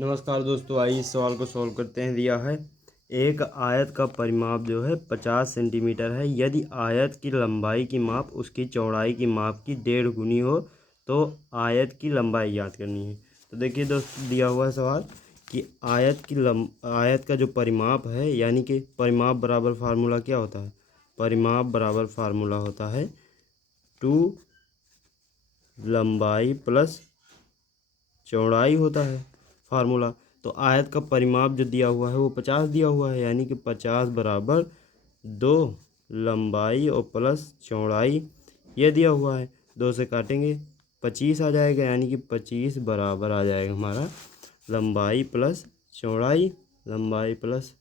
नमस्कार दोस्तों, आइए इस सवाल को सॉल्व करते हैं। दिया है एक आयत का परिमाप जो है 50 सेंटीमीटर है। यदि आयत की लंबाई की माप उसकी चौड़ाई की माप की 1.5 गुनी हो तो आयत की लंबाई ज्ञात करनी है। तो देखिए दोस्तों, दिया हुआ है सवाल कि आयत का जो परिमाप है, यानी कि परिमाप बराबर फार्मूला क्या होता है। परिमाप बराबर फार्मूला होता है 2 लंबाई प्लस चौड़ाई होता है फार्मूला। तो आयत का परिमाप जो दिया हुआ है वो 50 दिया हुआ है, यानी कि 50 बराबर 2 लंबाई और प्लस चौड़ाई ये दिया हुआ है। 2 से काटेंगे 25 आ जाएगा, यानी कि 25 बराबर आ जाएगा हमारा लंबाई प्लस चौड़ाई। लंबाई प्लस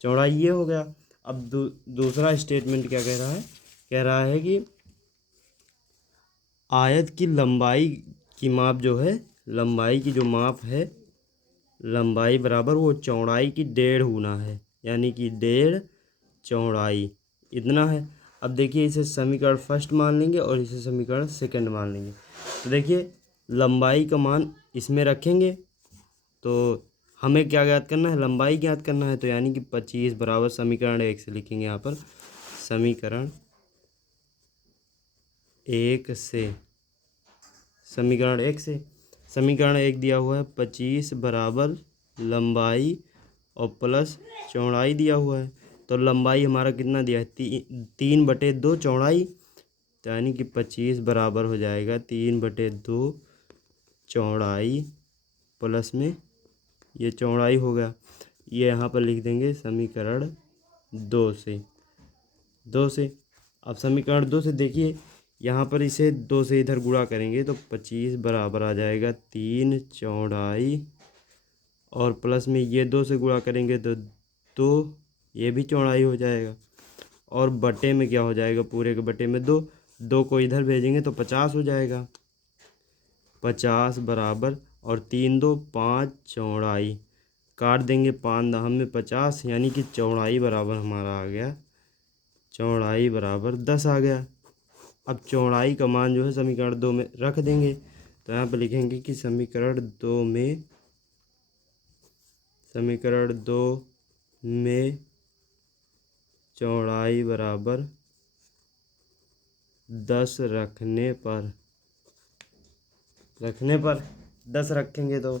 चौड़ाई ये हो गया। अब दूसरा स्टेटमेंट क्या कह रहा है। कह रहा है कि आयत की लंबाई की माप जो है, लंबाई की जो माप है, लंबाई बराबर वो चौड़ाई की 1.5 गुना है, यानी कि 1.5 चौड़ाई इतना है। अब देखिए, इसे समीकरण फर्स्ट मान लेंगे और इसे समीकरण सेकंड मान लेंगे। तो देखिए, लंबाई का मान इसमें रखेंगे तो हमें क्या ज्ञात करना है, लंबाई ज्ञात करना है। तो यानी कि 25 बराबर समीकरण 1 से लिखेंगे यहाँ पर। समीकरण 1 से, समीकरण 1 से, समीकरण 1 दिया हुआ है 25 बराबर लंबाई और प्लस चौड़ाई दिया हुआ है। तो लंबाई हमारा कितना दिया है, 3/2 चौड़ाई। तो यानी कि 25 बराबर हो जाएगा 3/2 चौड़ाई प्लस में ये चौड़ाई हो गया। ये यहाँ पर लिख देंगे समीकरण 2 से। अब समीकरण 2 से देखिए, यहाँ पर इसे 2 से इधर गुणा करेंगे तो 25 बराबर आ जाएगा 3 चौड़ाई और प्लस में ये 2 से गुणा करेंगे तो 2, ये भी चौड़ाई हो जाएगा। और बटे में क्या हो जाएगा, पूरे के बटे में 2 को इधर भेजेंगे तो 50 हो जाएगा। 50 बराबर और 3 2 5 चौड़ाई, काट देंगे 5 10 में 50, यानी कि चौड़ाई बराबर हमारा आ गया, चौड़ाई बराबर 10 आ गया। अब चौड़ाई का मान जो है समीकरण 2 में रख देंगे। तो यहाँ पर लिखेंगे कि समीकरण 2 में चौड़ाई बराबर 10 रखने पर 10 रखेंगे तो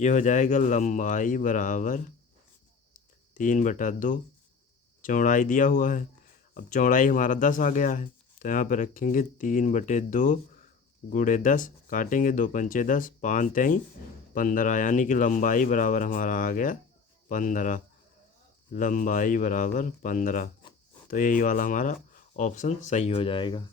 ये हो जाएगा लंबाई बराबर 3/2, चौड़ाई दिया हुआ है। अब चौड़ाई हमारा 10 आ गया है, तो यहाँ पर रखेंगे 3/2 गुणे 10, काटेंगे 2 पंचे 10, 5 3 15, यानी कि लंबाई बराबर हमारा आ गया 15। लंबाई बराबर 15। तो यही वाला हमारा ऑप्शन सही हो जाएगा।